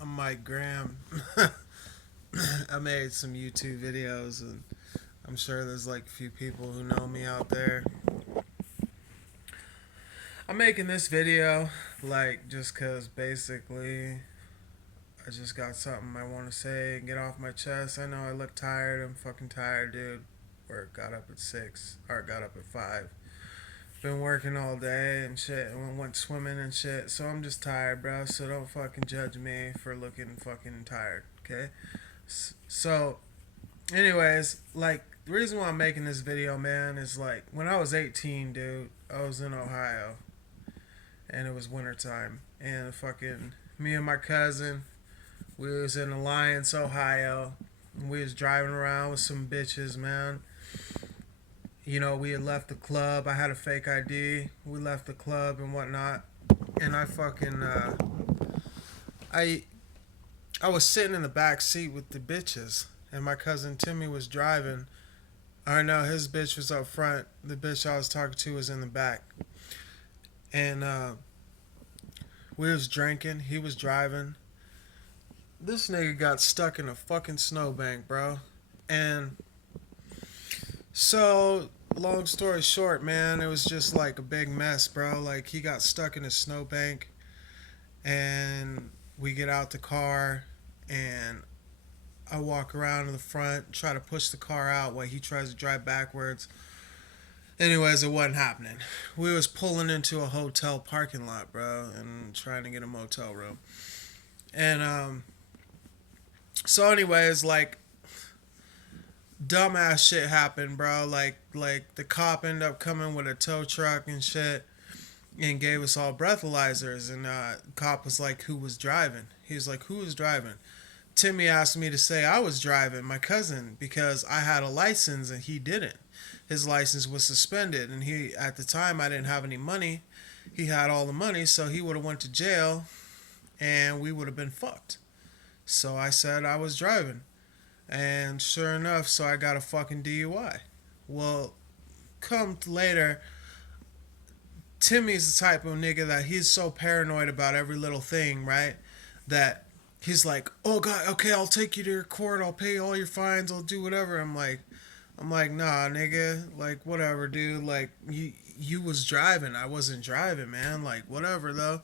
I'm Mike Graham. I made some YouTube videos, and I'm sure there's like a few people who know me out there. I'm making this video like just because basically I just got something I want to say and get off my chest. I know I look tired. I'm fucking tired, dude. Work got up at 6 or got up at 5. Been working all day and shit, and went swimming and shit. So I'm just tired, bro. So don't fucking judge me for looking fucking tired, okay? So anyways, like the reason why I'm making this video, man, is like when I was 18, dude, I was in Ohio and it was wintertime, and fucking me and my cousin, we was in Alliance, Ohio, and we was driving around with some bitches, man. You know, we had left the club. I had a fake ID. We left the club and whatnot, and I I was sitting in the back seat with the bitches, and my cousin Timmy was driving. I know his bitch was up front. The bitch I was talking to was in the back. And we was drinking. He was driving. This nigga got stuck in a fucking snowbank, bro. And so, long story short, man, it was just like a big mess, bro. Like, he got stuck in a snowbank. And we get out the car. And I walk around to the front, try to push the car out while he tries to drive backwards. Anyways, it wasn't happening. We was pulling into a hotel parking lot, bro, and trying to get a motel room. And so anyways, like dumbass shit happened, bro. Like the cop ended up coming with a tow truck and shit and gave us all breathalyzers, and cop was like, "Who was driving?" He was like, "Who was driving?" Timmy asked me to say I was driving, my cousin, because I had a license and he didn't. His license was suspended, and he at the time I didn't have any money. He had all the money, so he would have went to jail, and we would have been fucked. So I said I was driving, and sure enough, so I got a fucking DUI. Well, come later, Timmy's the type of nigga that he's so paranoid about every little thing, right? That he's like, "Oh God, okay, I'll take you to your court. I'll pay all your fines. I'll do whatever." I'm like, nah, nigga. Like, whatever, dude. Like, you was driving. I wasn't driving, man. Like, whatever, though.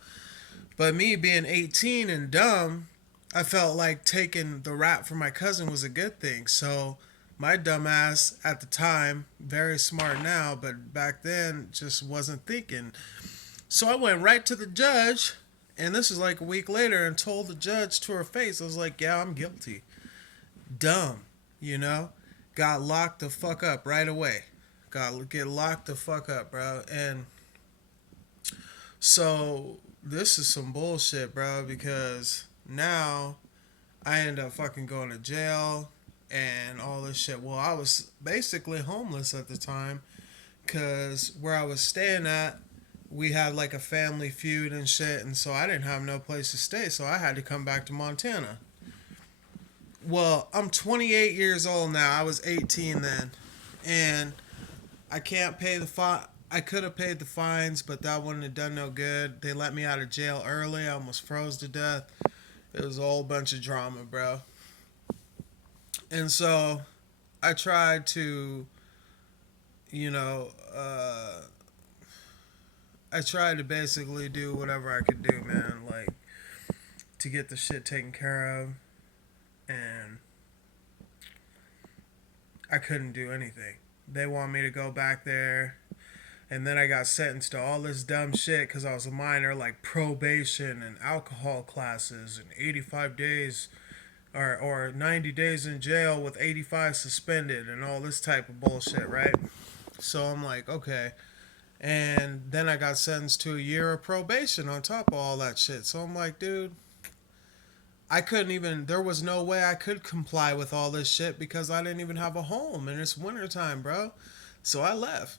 But me being 18 and dumb, I felt like taking the rap for my cousin was a good thing. So, my dumb ass at the time, very smart now, but back then just wasn't thinking. So, I went right to the judge, and this is like a week later, and told the judge to her face, I was like, yeah, I'm guilty. Dumb, you know? Got locked the fuck up right away. Got get locked the fuck up, bro. And so this is some bullshit, bro, because now I end up fucking going to jail and all this shit. Well, I was basically homeless at the time because where I was staying at, we had like a family feud and shit, and so I didn't have no place to stay, so I had to come back to Montana. Well, I'm 28 years old now. I was 18 then, and I can't pay the fine. I could have paid the fines, but that wouldn't have done no good. They let me out of jail early. I almost froze to death. It was a whole bunch of drama, bro. And so I tried to, you know, I tried to basically do whatever I could do, man, like to get the shit taken care of, and I couldn't do anything. They want me to go back there, and then I got sentenced to all this dumb shit because I was a minor, like probation and alcohol classes and 85 days or 90 days in jail with 85 suspended and all this type of bullshit, right? So I'm like, okay. And then I got sentenced to a year of probation on top of all that shit. So I'm like, dude, I couldn't even, there was no way I could comply with all this shit because I didn't even have a home and it's wintertime, bro. So I left.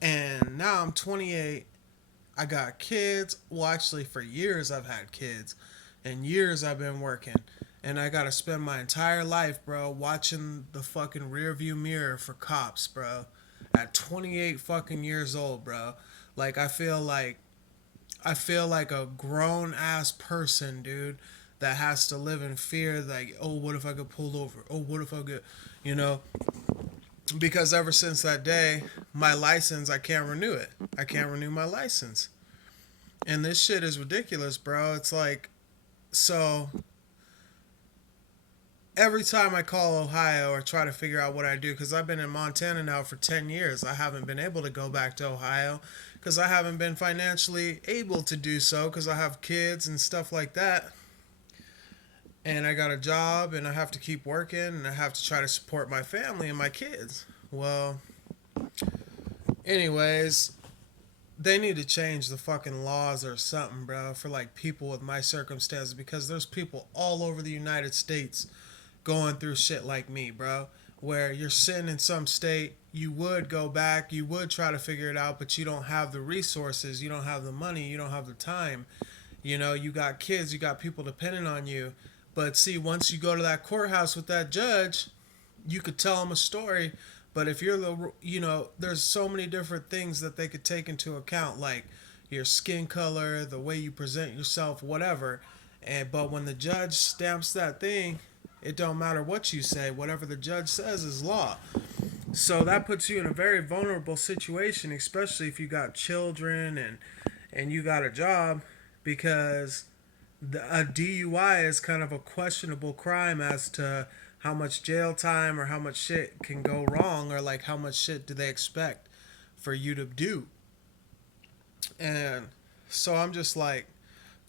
And now I'm 28. I got kids. Well, actually, for years I've had kids, and years I've been working. And I gotta spend my entire life, bro, watching the fucking rear view mirror for cops, bro. At 28 fucking years old, bro. Like I feel like a grown ass person, dude, that has to live in fear, like, oh, what if I get pulled over? Oh, what if I get, you know, because ever since that day, my license, I can't renew it. I can't renew my license. And this shit is ridiculous, bro. It's like, so every time I call Ohio or try to figure out what I do, because I've been in Montana now for 10 years, I haven't been able to go back to Ohio because I haven't been financially able to do so because I have kids and stuff like that. And I got a job and I have to keep working and I have to try to support my family and my kids. Well, anyways, they need to change the fucking laws or something, bro, for like people with my circumstances because there's people all over the United States going through shit like me, bro. Where you're sitting in some state, you would go back, you would try to figure it out, but you don't have the resources, you don't have the money, you don't have the time. You know, you got kids, you got people depending on you. But see, once you go to that courthouse with that judge, you could tell them a story. But if you're the, you know, there's so many different things that they could take into account, like your skin color, the way you present yourself, whatever. And but when the judge stamps that thing, it don't matter what you say. Whatever the judge says is law. So that puts you in a very vulnerable situation, especially if you got children and you got a job, because a DUI is kind of a questionable crime as to how much jail time or how much shit can go wrong or like how much shit do they expect for you to do. And so I'm just like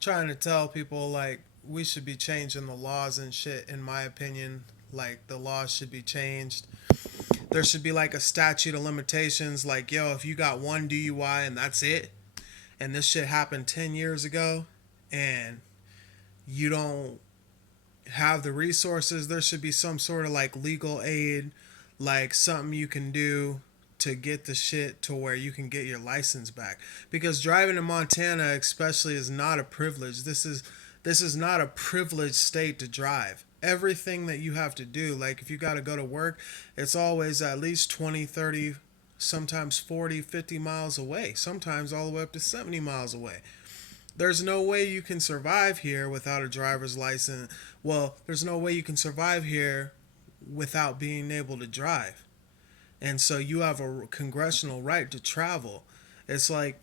trying to tell people like we should be changing the laws and shit in my opinion. Like the laws should be changed. There should be like a statute of limitations like yo, if you got one DUI and that's it and this shit happened 10 years ago and you don't have the resources, there should be some sort of like legal aid, like something you can do to get the shit to where you can get your license back. Because driving in Montana especially is not a privilege. This is not a privileged state to drive. Everything that you have to do, like if you got to go to work, it's always at least 20, 30, sometimes 40, 50 miles away, sometimes all the way up to 70 miles away. There's no way you can survive here without a driver's license. Well, there's no way you can survive here without being able to drive. And so you have a congressional right to travel. It's like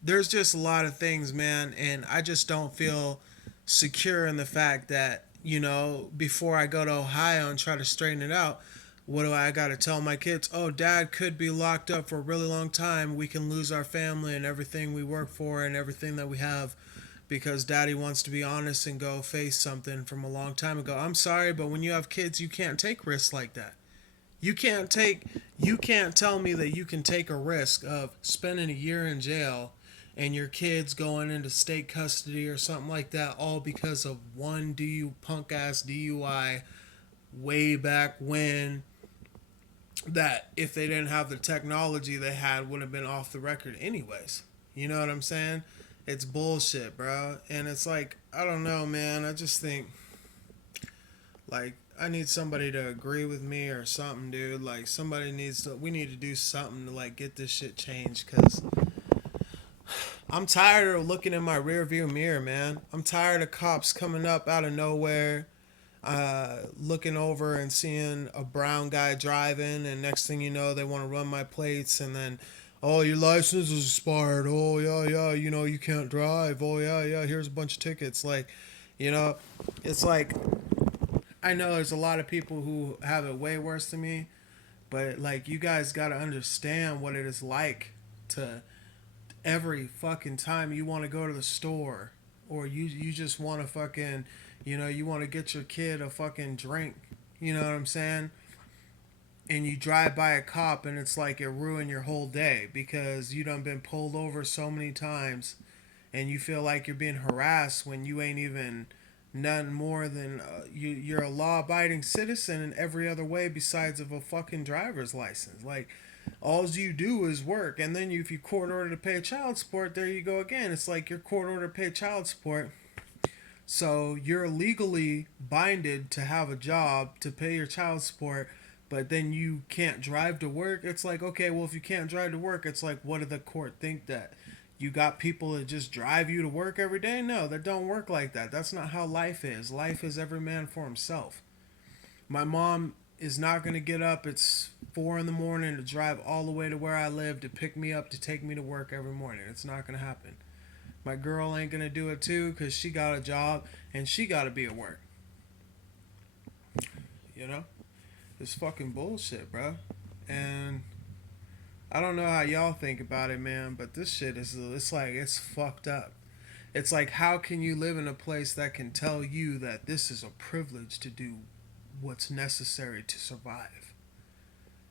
there's just a lot of things, man, and I just don't feel secure in the fact that, you know, before I go to Ohio and try to straighten it out, what do I got to tell my kids? Oh, dad could be locked up for a really long time. We can lose our family and everything we work for and everything that we have because daddy wants to be honest and go face something from a long time ago. I'm sorry, but when you have kids, you can't take risks like that. You can't take you can't tell me that you can take a risk of spending a year in jail and your kids going into state custody or something like that all because of one punk ass DUI way back when that if they didn't have the technology they had would have been off the record anyways. You know what I'm saying? It's bullshit, bro. And it's like, I don't know, man. I just think like I need somebody to agree with me or something, dude. Like somebody needs to we need to do something to like get this shit changed cuz I'm tired of looking in my rear view mirror, man. I'm tired of cops coming up out of nowhere looking over and seeing a brown guy driving, and next thing you know, they want to run my plates, and then, oh, your license is expired. Oh, yeah, yeah, you know, you can't drive. Oh, yeah, yeah, here's a bunch of tickets. Like, you know, it's like, I know there's a lot of people who have it way worse than me, but, like, you guys got to understand what it is like to every fucking time you want to go to the store or you just want to fucking you know you want to get your kid a fucking drink, you know what I'm saying, and you drive by a cop and it's like it ruined your whole day because you done been pulled over so many times and you feel like you're being harassed when you ain't even nothing more than you're a law-abiding citizen in every other way besides of a fucking driver's license. Like all you do is work, and then if you court order to pay child support, there you go again. It's like your court order to pay child support, so you're legally binded to have a job to pay your child support, but then you can't drive to work. It's like, okay, well, if you can't drive to work, it's like, what did the court think that You got people that just drive you to work every day? No, that don't work like that. That's not how life is. Life is every man for himself. My mom is not going to get up. It's 4 in the morning to drive all the way to where I live to pick me up to take me to work every morning. It's not going to happen. My girl ain't going to do it too because she got a job and she got to be at work. You know? It's fucking bullshit, bro. And I don't know how y'all think about it, man, but this shit is, it's like, it's fucked up. It's like, how can you live in a place that can tell you that this is a privilege to do what's necessary to survive?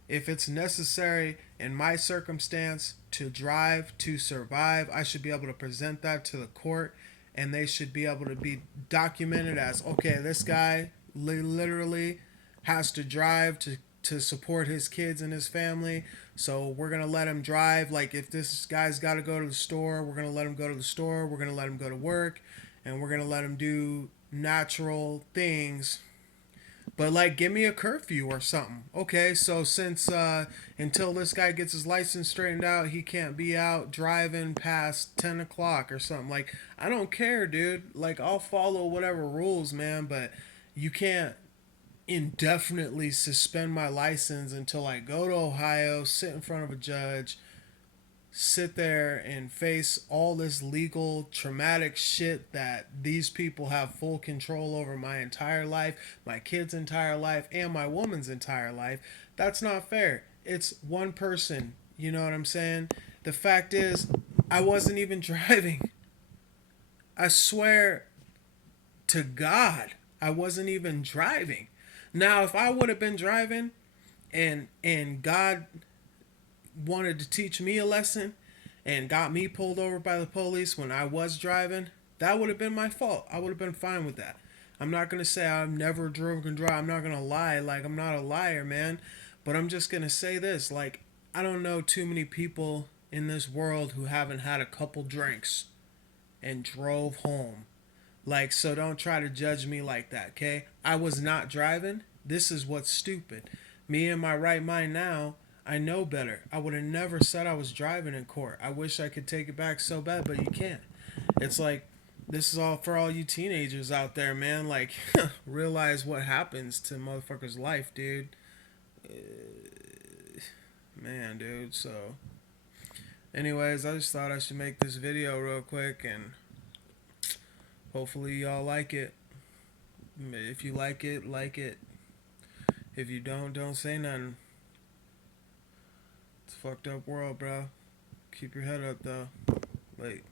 If it's necessary in my circumstance to drive to survive, I should be able to present that to the court and they should be able to be documented as, okay, this guy literally has to drive to support his kids and his family. So we're going to let him drive. Like if this guy's got to go to the store, we're going to let him go to the store. We're going to let him go to work and we're going to let him do natural things, but like, give me a curfew or something. Okay, so since until this guy gets his license straightened out, he can't be out driving past 10 o'clock or something. Like, I don't care, dude. Like, I'll follow whatever rules, man. But you can't indefinitely suspend my license until I go to Ohio, sit in front of a judge, sit there and face all this legal traumatic shit that these people have full control over my entire life, my kid's entire life, and my woman's entire life. That's not fair. It's one person. You know what I'm saying? The fact is, I wasn't even driving. I swear to God, I wasn't even driving. Now, if I would have been driving and God wanted to teach me a lesson and got me pulled over by the police when I was driving, that would have been my fault. I would have been fine with that. I'm not going to say I've never drove and drive. I'm not going to lie. Like, I'm not a liar, man. But I'm just going to say this. Like, I don't know too many people in this world who haven't had a couple drinks and drove home. Like, so don't try to judge me like that, okay? I was not driving. This is what's stupid. Me in my right mind now, I know better. I would have never said I was driving in court. I wish I could take it back so bad, but you can't. It's like, this is all for all you teenagers out there, man. Like, realize what happens to motherfuckers' life, dude. Man, dude. So, anyways, I just thought I should make this video real quick and hopefully y'all like it. If you like it, like it. If you don't say nothing. It's a fucked up world, bro. Keep your head up, though. Like.